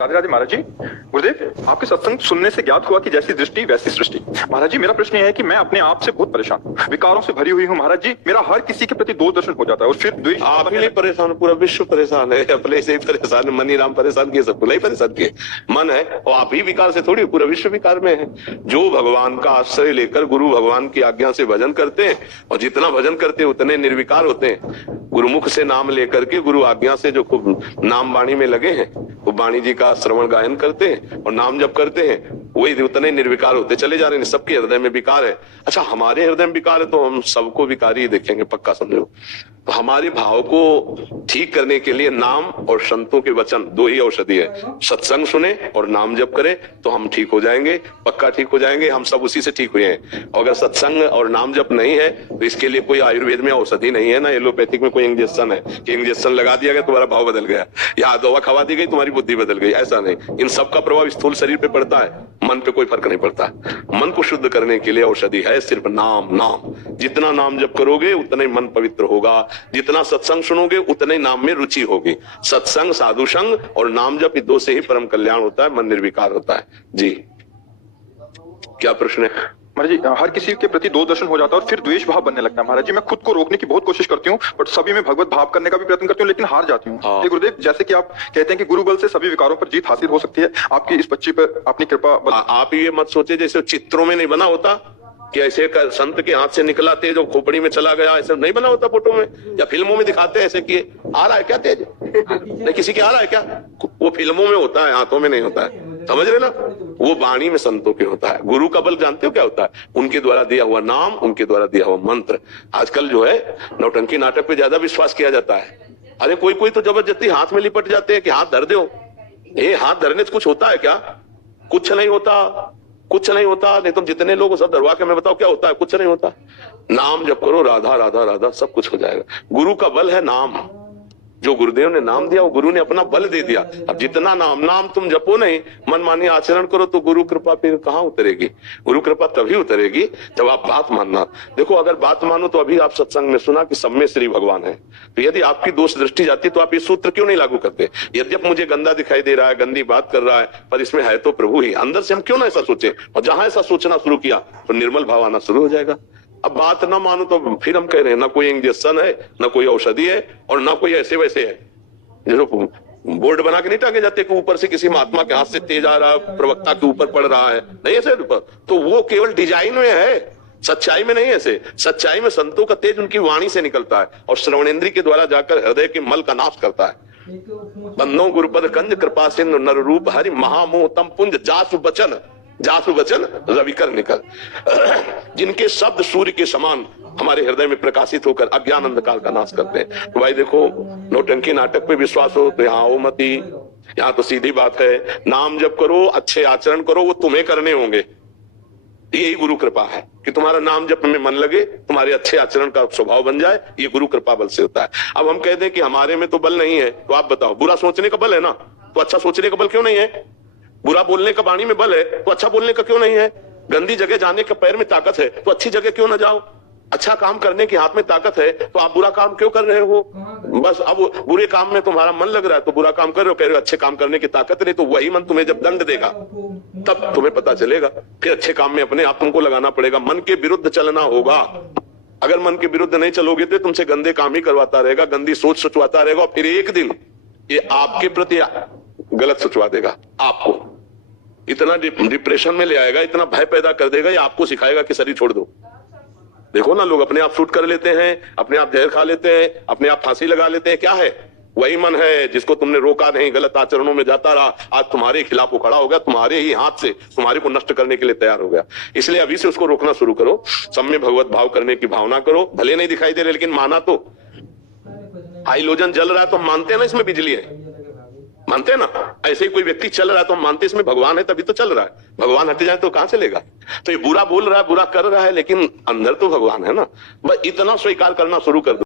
राधे राधे महाराज जी। गुरुदेव, आपके सत्संग सुनने से ज्ञात हुआ कि जैसी दृष्टि वैसी सृष्टि। महाराज जी, मेरा प्रश्न यह है कि मैं अपने आप से बहुत परेशान हूँ, विकारों से भरी हुई हूँ महाराज जी। मेरा हर किसी के प्रति दो दर्शन हो जाता है और फिर द्वेष। आप ही नहीं परेशान, पूरा विश्व परेशान है, अपने से ही परेशान है। मनी राम परेशान किए, सबको नहीं परेशान किए। मन है और आप ही विकार से थोड़ी, पूरा विश्व विकार में है। जो भगवान का आश्रय लेकर गुरु भगवान की आज्ञा से भजन करते हैं और जितना भजन करते हैं उतने निर्विकार होते हैं। गुरुमुख से नाम लेकर के गुरु आज्ञा से जो खूब नाम वाणी में लगे हैं, वो वाणी जी का श्रवण गायन करते हैं और नाम जप करते हैं, वही उतने निर्विकार होते चले जा रहे हैं। सबके हृदय में विकार है। अच्छा, हमारे हृदय में विकार है तो हम सबको विकारी ही देखेंगे, पक्का समझो। तो हमारे भाव को ठीक करने के लिए नाम और संतों के वचन दो ही औषधि है। सत्संग सुने और नाम जप करें तो हम ठीक हो जाएंगे, पक्का ठीक हो जाएंगे। हम सब उसी से ठीक हुए हैं। और अगर सत्संग और नाम जप नहीं है तो इसके लिए कोई आयुर्वेद में औषधि नहीं है, ना एलोपैथिक में कोई इंजेक्शन है कि इंजेक्शन लगा दिया गया तुम्हारा भाव बदल गया, या दवा खवा दी गई तुम्हारी बुद्धि बदल गई। ऐसा नहीं। इन सब का प्रभाव स्थूल शरीर पे पड़ता है, मन पे कोई फर्क नहीं पड़ता। मन को शुद्ध करने के लिए औषधि है सिर्फ नाम। नाम जितना नाम जप करोगे उतना ही मन पवित्र होगा, जितना सत्संग सुनोगे उतने नाम में रुचि होगी। सत्संग, साधु संग और नाम जप, दो से ही परम कल्याण होता है, मन निर्विकार होता है। जी, क्या प्रश्न है? महाराज जी, हर किसी के प्रति दो दर्शन हो जाता है और फिर द्वेष भाव बनने लगता है। महाराज जी, मैं खुद को रोकने की बहुत कोशिश करती हूँ, बट सभी में भगवत भाव करने का भी प्रयत्न करती हूँ, लेकिन हार जाती हूँ। गुरुदेव, जैसे कि आप कहते हैं कि गुरु बल से सभी विकारों पर जीत हासिल हो सकती है, आपकी इस बच्ची पर अपनी कृपा। आप ये मत सोचे जैसे चित्रों में नहीं बना होता कि ऐसे संत के हाथ से निकला तेज और खोपड़ी में चला गया, ऐसे नहीं बना होता फोटो में या फिल्मों में दिखाते हैं ऐसे किए। आ रहा है क्या तेज? नहीं, किसी के आ रहा है क्या? वो फिल्मों में होता है, हाथों में नहीं होता है। समझ रहे ना? वो वाणी में संतों के होता है। गुरु का बल जानते हो क्या होता है? उनके द्वारा दिया हुआ नाम, उनके द्वारा दिया हुआ मंत्र। आजकल जो है नौटंकी नाटक पे ज्यादा विश्वास किया जाता है। अरे कोई कोई तो जबरदस्ती हाथ में लिपट जाते हैं कि हाथ धर दो। ये हाथ धरने से कुछ होता है क्या? कुछ नहीं होता, कुछ नहीं होता। नहीं तुम जितने लोग सब धरवा के मैं बताओ क्या होता है? कुछ नहीं होता। नाम जप करो, राधा राधा राधा, सब कुछ हो जाएगा। गुरु का बल है नाम। जो गुरुदेव ने नाम दिया वो गुरु ने अपना बल दे दिया। अब जितना नाम तुम जपो नहीं, मनमानी आचरण करो तो गुरु कृपा फिर कहां उतरेगी? गुरु कृपा तभी उतरेगी जब आप बात मानना। देखो, अगर बात मानो तो अभी आप सत्संग में सुना कि सब में श्री भगवान है, तो यदि आपकी दोष दृष्टि जाती तो आप ये सूत्र क्यों नहीं लागू करते? यद्यप मुझे गंदा दिखाई दे रहा है, गंदी बात कर रहा है, पर इसमें है तो प्रभु ही। अंदर से हम क्यों ना ऐसा सोचे? और जहां ऐसा सोचना शुरू किया तो निर्मल भाव आना शुरू हो जाएगा। अब बात ना मानो तो फिर हम कह रहे हैं ना कोई इंजेक्शन है, ना कोई औषधि है और ना कोई ऐसे वैसे है। जो बोर्ड बना के नहीं टांगे जाते कि ऊपर से किसी महात्मा के हाथ से तेज आ रहा है, प्रवक्ता के ऊपर पड़ रहा है, नहीं ऐसे। तो वो केवल डिजाइन में है, सच्चाई में नहीं। ऐसे सच्चाई में संतों का तेज उनकी वाणी से निकलता है और श्रवणेंद्री के द्वारा जाकर हृदय के मल का नाश करता है। बंदो गुरुपद कंज कृपा सिंधु नर रूप हरि महामोह तम पुंज जासु वचन रविकर निकल। जिनके शब्द सूर्य के समान हमारे हृदय में प्रकाशित होकर अज्ञान अंधकार का नाश करते हैं। तो भाई देखो, नौटंकी नाटक पे विश्वास हो तो यहाँ आओ मत ही। यहाँ तो सीधी बात है, नाम जप करो, अच्छे आचरण करो, वो तुम्हें करने होंगे। यही गुरु कृपा है कि तुम्हारा नाम जप में मन लगे, तुम्हारे अच्छे आचरण का स्वभाव बन जाए। ये गुरु कृपा बल से होता है। अब हम कहते हैं कि हमारे में तो बल नहीं है, तो आप बताओ, बुरा सोचने का बल है ना, तो अच्छा सोचने का बल क्यों नहीं है? बुरा बोलने का वाणी में बल है, तो अच्छा बोलने का क्यों नहीं है? गंदी जगह जाने का पैर में ताकत है, तो अच्छी जगह क्यों ना जाओ? अच्छा काम करने के हाथ में ताकत है, तो आप बुरा काम क्यों कर रहे हो? बस अब बुरे काम में तुम्हारा मन लग रहा है तो बुरा काम कर रहे हो, कह रहे हो अच्छे काम करने की ताकत नहीं। तो वही मन तुम्हें जब दंड देगा तब तुम्हें पता चलेगा। फिर अच्छे काम में अपने आप तुमको लगाना पड़ेगा। मन के विरुद्ध चलना होगा। अगर मन के विरुद्ध नहीं चलोगे तो तुमसे गंदे काम ही करवाता रहेगा, गंदी सोच सोचवाता रहेगा और फिर एक दिन ये आपके प्रति गलत सोचवा देगा। आपको इतना डिप्रेशन में ले आएगा, इतना भय पैदा कर देगा, ये आपको सिखाएगा कि शरीर छोड़ दो। देखो ना, लोग अपने आप शूट कर लेते हैं, अपने आप जहर खा लेते हैं, अपने आप फांसी लगा लेते हैं। क्या है? वही मन है जिसको तुमने रोका नहीं, गलत आचरणों में जाता रहा, आज तुम्हारे खिलाफ वो खड़ा हो गया, तुम्हारे ही हाथ से तुम्हारे को नष्ट करने के लिए तैयार हो गया। इसलिए अभी से उसको रोकना शुरू करो। सब में भगवत भाव करने की भावना करो। भले नहीं दिखाई दे रहे लेकिन माना तो। हाइलोजन जल रहा है तो हम मानते हैं ना इसमें बिजली है, मानते हैं ना? ऐसे ही कोई व्यक्ति चल रहा है तो हम मानते हैं इसमें भगवान है, तभी तो चल रहा है। भगवान हट जाए तो कहां चलेगा? तो ये बुरा बोल रहा है, बुरा कर रहा है, लेकिन अंदर तो भगवान है ना। बस इतना स्वीकार करना शुरू कर दो।